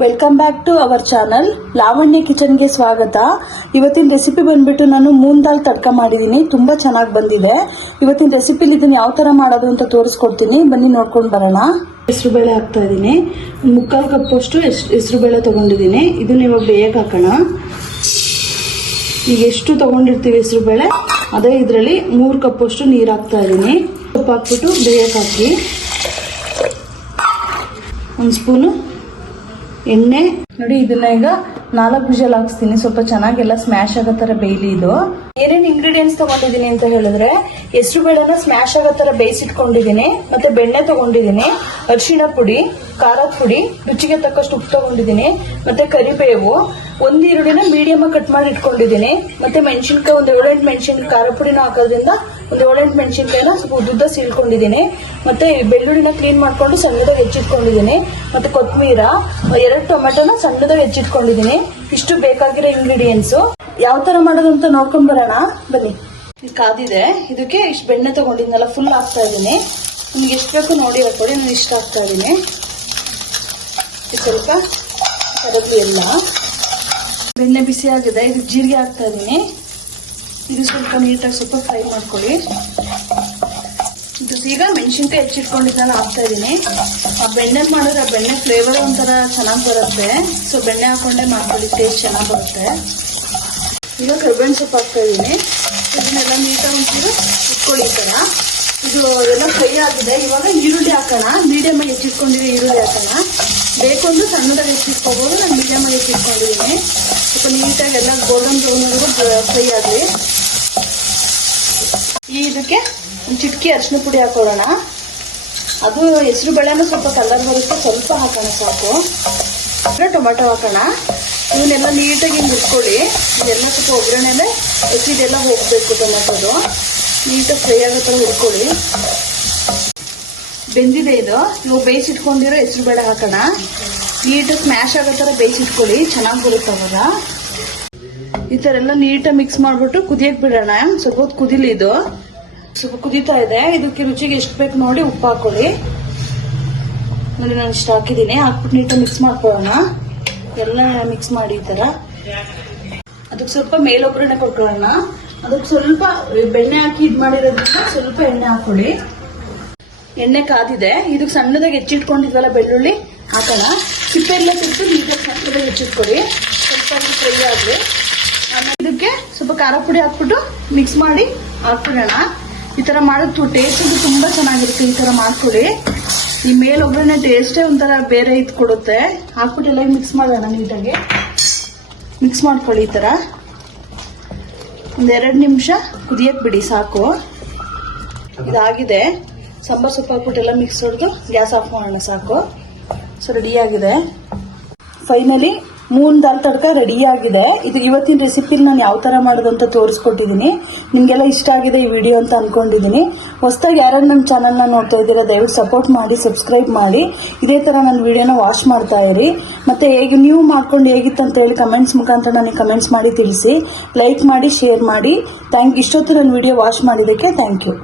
Welcome back to our channel Lavanya ಕಿಚನ್ಗೆ ಸ್ವಾಗತ. ಇವತ್ತಿನ ರೆಸಿಪಿ ಬಂದ್ಬಿಟ್ಟು ನಾನು ಮೂಂಗ್ ದಾಲ್ ತಡ್ಕ ಮಾಡಿದ್ದೀನಿ. ತುಂಬಾ ಚೆನ್ನಾಗಿ ಬಂದಿದೆ. ಇವತ್ತಿನ ರೆಸಿಪಿಲಿ ಇದನ್ನ ಯಾವ ತರ ಮಾಡೋದು ಅಂತ ತೋರಿಸ್ಕೊಡ್ತೀನಿ, ಬನ್ನಿ ನೋಡ್ಕೊಂಡು ಬರೋಣ. ಹೆಸರು ಬೇಳೆ ಹಾಕ್ತಾ ಇದ್ದೀನಿ. 3/4 ಕಪ್ ಅಷ್ಟು ಹೆಸರು ಬೇಳೆ ತಗೊಂಡಿದ್ದೀನಿ. ಇದನ್ನ ಇವಾಗ ಬೇಯಕ್ಕೆ ಹಾಕೋಣ. ಈಗ ಎಷ್ಟು ತಗೊಂಡಿರ್ತೀವಿ ಹೆಸರು ಬೇಳೆ ಅದೇ ಇದರಲ್ಲಿ 3 ಕಪ್ ಅಷ್ಟು ನೀರು ಹಾಕ್ತಾ ಇದ್ದೀನಿ. ಉಪ್ಪು ಹಾಕ್ಬಿಟ್ಟು ಬೇಯಕ್ಕೆ ಹಾಕಿ, 1 ಸ್ಪೂನು ಎಣ್ಣೆ ನೋಡಿ. ಇದನ್ನ ಈಗ 4 ವಿಷಲ್ ಹಾಕ್ಸ್ತೀನಿ. ಸ್ವಲ್ಪ ಚೆನ್ನಾಗೆಲ್ಲ ಸ್ಮ್ಯಾಶ್ ಆಗೋ ತರ ಬೇಯಲಿ. ಇದು ಏನೇನು ಇಂಗ್ರೀಡಿಯೆಂಟ್ಸ್ ತಗೊಂಡಿದ್ದೀನಿ ಅಂತ ಹೇಳಿದ್ರೆ, ಹೆಸರು ಬೇಳೆನ ಸ್ಮ್ಯಾಶ್ ಆಗೋ ತರ ಬೇಯಿಸಿಟ್ಕೊಂಡಿದ್ದೀನಿ. ಮತ್ತೆ ಬೆಣ್ಣೆ ತಗೊಂಡಿದ್ದೀನಿ, ಅರಿಶಿಣ ಪುಡಿ, ಖಾರದ ಪುಡಿ, ರುಚಿಗೆ ತಕ್ಕಷ್ಟು ಉಪ್ಪು ತಗೊಂಡಿದ್ದೀನಿ, ಮತ್ತೆ ಕರಿಬೇವು, 1 ಈರುಳ್ಳಿನ ಮೀಡಿಯಮ್ ಕಟ್ ಮಾಡಿ ಇಟ್ಕೊಂಡಿದ್ದೀನಿ. ಮತ್ತೆ ಮೆಣಸಿನ್ಕಾಯಿ 7-8 ಮೆಣಸಿನ್ಕಾಯಿ, ಖಾರ ಪುಡಿನ ಹಾಕೋದ್ರಿಂದ 7-8 ಮೆಣಸಿನ್ಕಾಯಿನ ಸ್ವಲ್ಪ ಉದ್ದುದ್ದ ಸೀಳ್ಕೊಂಡಿದ್ದೀನಿ. ಮತ್ತೆ ಬೆಳ್ಳುಳ್ಳಿನ ಕ್ಲೀನ್ ಮಾಡ್ಕೊಂಡು ಸಣ್ಣದಾಗಿ ಹೆಚ್ಚಿಟ್ಕೊಂಡಿದ್ದೀನಿ. ಮತ್ತೆ ಕೊತ್ತಂಬರಿ, 2 ಟೊಮೆಟೊನ ಸಣ್ಣದಾಗಿ ಹೆಚ್ಚಿಟ್ಕೊಂಡಿದ್ದೀನಿ. ಇಷ್ಟು ಬೇಕಾಗಿರೋ ಇಂಗ್ರೀಡಿಯೆಂಟ್ಸ್. ಯಾವ ತರ ಮಾಡೋದು ಅಂತ ನೋಡ್ಕೊಂಡ್ ಬರೋಣ ಬನ್ನಿ. ಕಾದಿದೆ. ಇದಕ್ಕೆ ಇಷ್ಟು ಬೆಣ್ಣೆ ತಗೊಂಡಿದ್ನಲ್ಲ ಫುಲ್ ಹಾಕ್ತಾ ಇದ್ದೀನಿ. ನಿಮ್ಗೆ ಎಷ್ಟು ಬೇಕು ನೋಡಿ ಹಾಕೊಳ್ಳಿ. ನಾನು ಇಷ್ಟ ಹಾಕ್ತಾ ಇದ್ದೀನಿ. ಸ್ವಲ್ಪ ಕರಗಲಿ ಎಲ್ಲ. ಬೆಣ್ಣೆ ಬಿಸಿ ಆಗಿದೆ. ಇದು ಜೀರಿಗೆ ಹಾಕ್ತಾ ಇದ್ದೀನಿ. ಇದು ಸ್ವಲ್ಪ ನೀಟಾಗಿ ಸ್ವಲ್ಪ ಫ್ರೈ ಮಾಡ್ಕೊಳ್ಳಿ. ಇದು ಈಗ ಮೆಣಸಿನ್ಕಾಯಿ ಹೆಚ್ಚಿಟ್ಕೊಂಡಿದ್ದನ್ನ ಹಾಕ್ತಾ ಇದ್ದೀನಿ. ಆ ಬೆಣ್ಣೆ ಮಾಡಿದ್ರೆ ಆ ಬೆಣ್ಣೆ ಫ್ಲೇವರ್ ಒಂಥರ ಚೆನ್ನಾಗಿ ಬರುತ್ತೆ. ಸೊ ಬೆಣ್ಣೆ ಹಾಕೊಂಡೇ ಮಾಡ್ಕೊಳ್ಳಿ, ಟೇಸ್ಟ್ ಚೆನ್ನಾಗಿ ಬರುತ್ತೆ. ಈಗ ಕರಿಬೇವಿನ ಸೊಪ್ಪು ಹಾಕ್ತಾ ಇದ್ದೀನಿ. ಇದನ್ನೆಲ್ಲ ನೀಟಾಗಿ ಒಂಚೂರು ಇಟ್ಕೊಳ್ಳಿ ಈ ಥರ. ಇದು ಎಲ್ಲ ಫ್ರೈ ಆಗಿದೆ. ಇವಾಗ ಈರುಳ್ಳಿ ಹಾಕೋಣ. ಮೀಡಿಯಮ್ ಆಗಿ ಹೆಚ್ಚಿಟ್ಕೊಂಡಿರೋ ಈರುಳ್ಳಿ ಹಾಕೋಣ. ಬೇಕು ಅಂದ್ರೆ ಸಣ್ಣದಾಗಿ ಹೆಚ್ಚಿಟ್ಕೋಬಹುದು. ನಾನು ಮೀಡಿಯಮ್ ಆಗಿ ಹೆಚ್ಚಿಟ್ಕೊಂಡಿದ್ದೀನಿ. ಸ್ವಲ್ಪ ನೀಟಾಗಿ ಎಲ್ಲ ಗೋಲ್ಡನ್ ಬ್ರೌನ್ ಫ್ರೈ ಆಗಲಿ. ಇದಕ್ಕೆ ಒಂದು ಚಿಟಕಿ ಅರಿಶಿನ ಪುಡಿ ಹಾಕೊಳ್ಳೋಣ. ಅದು ಹೆಸರು ಬೇಳೆನೂ ಸ್ವಲ್ಪ ಕಲರ್ ಬರುತ್ತೆ, ಸ್ವಲ್ಪ ಹಾಕೋಣ ಸಾಕು. ಅಂದರೆ ಟೊಮೆಟೊ ಹಾಕೋಣ. ಇವನ್ನೆಲ್ಲ ನೀಟಾಗಿ ಹಿಂಗೆ ಇಟ್ಕೊಳ್ಳಿ. ಇದೆಲ್ಲ ಸ್ವಲ್ಪ ಒಗ್ಗರಣೆಲೆ ಹೆಚ್ಚಿದೆಲ್ಲ ಹೋಗಬೇಕು. ಟೊಮೆಟೊದು ನೀಟಾಗಿ ಫ್ರೈ ಆಗೋ ಥರ ಹುಡ್ಕೊಳ್ಳಿ. ಬೆಂದಿದೆ ಇದು. ನೀವು ಬೇಯಿಸಿಟ್ಕೊಂಡಿರೋ ಹೆಸರು ಬೇಳೆ ಹಾಕೋಣ. ನೀಟಾಗಿ ಸ್ಮ್ಯಾಶ್ ಆಗೋ ಥರ ಬೇಯಿಸಿಟ್ಕೊಳ್ಳಿ, ಚೆನ್ನಾಗಿ ಬರುತ್ತೆ ಅವಾಗ. ಈ ಥರ ಎಲ್ಲ ನೀಟಾಗಿ ಮಿಕ್ಸ್ ಮಾಡಿಬಿಟ್ಟು ಕುದಿಯಕ್ಕೆ ಬಿಡೋಣ. ಸ್ವಲ್ಪ ಹೊತ್ತು ಕುದಿಲಿ. ಇದು ಸ್ವಲ್ಪ ಕುದೀತಾ ಇದೆ. ಇದಕ್ಕೆ ರುಚಿಗೆ ಎಷ್ಟು ಬೇಕು ನೋಡಿ ಉಪ್ಪು ಹಾಕೊಳ್ಳಿ. ನೋಡಿ ನಾನು ಇಷ್ಟು ಹಾಕಿದ್ದೀನಿ. ಹಾಕ್ಬಿಟ್ಟು ನೀಟಾಗಿ ಮಿಕ್ಸ್ ಮಾಡ್ಕೊಳ್ಳೋಣ. ಎಲ್ಲ ಮಿಕ್ಸ್ ಮಾಡಿ ಈ ಥರ. ಅದಕ್ಕೆ ಸ್ವಲ್ಪ ಮೇಲೊಬ್ಬರನ್ನೇ ಕೊಟ್ಕೊಳ್ಳೋಣ. ಅದಕ್ಕೆ ಸ್ವಲ್ಪ ಬೆಣ್ಣೆ ಹಾಕಿ ಇದು ಮಾಡಿರೋದ್ರಿಂದ ಸ್ವಲ್ಪ ಎಣ್ಣೆ ಹಾಕೊಳ್ಳಿ. ಎಣ್ಣೆ ಕಾದಿದೆ. ಇದಕ್ಕೆ ಸಣ್ಣದಾಗಿ ಹೆಚ್ಚಿಟ್ಕೊಂಡಿದ್ವಲ್ಲ ಬೆಳ್ಳುಳ್ಳಿ ಹಾಕೋಣ. ಸಿಪ್ಪೆಲ್ಲ ತೆಗೆದು ನೀಟಾಗಿ ಸಣ್ಣದಾಗಿ ಹೆಚ್ಚಿಟ್ಕೊಳ್ಳಿ. ಸ್ವಲ್ಪ ಫ್ರೈ ಆಗಲಿ. ಆಮೇಲೆ ಇದಕ್ಕೆ ಸ್ವಲ್ಪ ಖಾರ ಪುಡಿ ಹಾಕ್ಬಿಟ್ಟು ಮಿಕ್ಸ್ ಮಾಡಿ ಹಾಕ್ಬಿಡೋಣ. ಈ ಥರ ಮಾಡೋದು ಟೇಸ್ಟ್ ಅಂತೂ ತುಂಬ ಚೆನ್ನಾಗಿರುತ್ತೆ. ಈ ಥರ ಮಾಡ್ಕೊಳ್ಳಿ. ಈ ಮೇಲೊಬ್ಬರನ್ನೇ ಟೇಸ್ಟೇ ಒಂಥರ ಬೇರೆ ಇದು ಕೊಡುತ್ತೆ. ಹಾಕ್ಬಿಟ್ಟು ಎಲ್ಲ ಮಿಕ್ಸ್ ಮಾಡೋಣ. ನೀಟಾಗಿ ಮಿಕ್ಸ್ ಮಾಡ್ಕೊಳ್ಳಿ. ಈ ಥರ 1-2 ನಿಮಿಷ ಕುದಿಯಕ್ಕೆ ಬಿಡಿ ಸಾಕು. ಇದಾಗಿದೆ. ಸಾಂಬಾರ್ ಸೊಪ್ಪು ಹಾಕ್ಬಿಟ್ಟು ಎಲ್ಲ ಮಿಕ್ಸ್ ಹೊಡೆದು ಗ್ಯಾಸ್ ಆಫ್ ಮಾಡೋಣ ಸಾಕು. ಸೊ ರೆಡಿಯಾಗಿದೆ. ಫೈನಲಿ ಮೂಂಗ್ ದಾಲ್ ತಡ್ಕ ರೆಡಿ ಆಗಿದೆ. ಇದು ಇವತ್ತಿನ ರೆಸಿಪಿಲಿ ನಾನು ಯಾವ ತರ ಮಾಡೋದು ಅಂತ ತೋರಿಸ್ಕೊಟ್ಟಿದ್ದೀನಿ. ನಿಮಗೆಲ್ಲ ಇಷ್ಟ ಆಗಿದೆ ಈ ವಿಡಿಯೋ ಅಂತ ಅನ್ಕೊಂಡಿದ್ದೀನಿ. ಹೊಸದಾಗಿ ಯಾರು ನನ್ನ ಚಾನಲ್ನ ನೋಡ್ತಾ ಇದ್ದೀರಾ ದಯವಿಟ್ಟು ಸಪೋರ್ಟ್ ಮಾಡಿ, ಸಬ್ಸ್ಕ್ರೈಬ್ ಮಾಡಿ. ಇದೇ ತರ ನನ್ನ ವಿಡಿಯೋನ ವಾಚ್ ಮಾಡ್ತಾ ಇರಿ. ಮತ್ತೆ ಹೇಗೆ ನೀವು ಮಾಡ್ಕೊಂಡು ಹೇಗಿತ್ತು ಅಂತ ಹೇಳಿ ಕಮೆಂಟ್ಸ್ ಮುಖಾಂತರ ನನಗೆ ಕಮೆಂಟ್ಸ್ ಮಾಡಿ ತಿಳಿಸಿ. ಲೈಕ್ ಮಾಡಿ, ಶೇರ್ ಮಾಡಿ. ಇಷ್ಟೊತ್ತು ನನ್ನ ವಿಡಿಯೋ ವಾಚ್ ಮಾಡಿದ್ದಕ್ಕೆ ಥ್ಯಾಂಕ್ ಯು.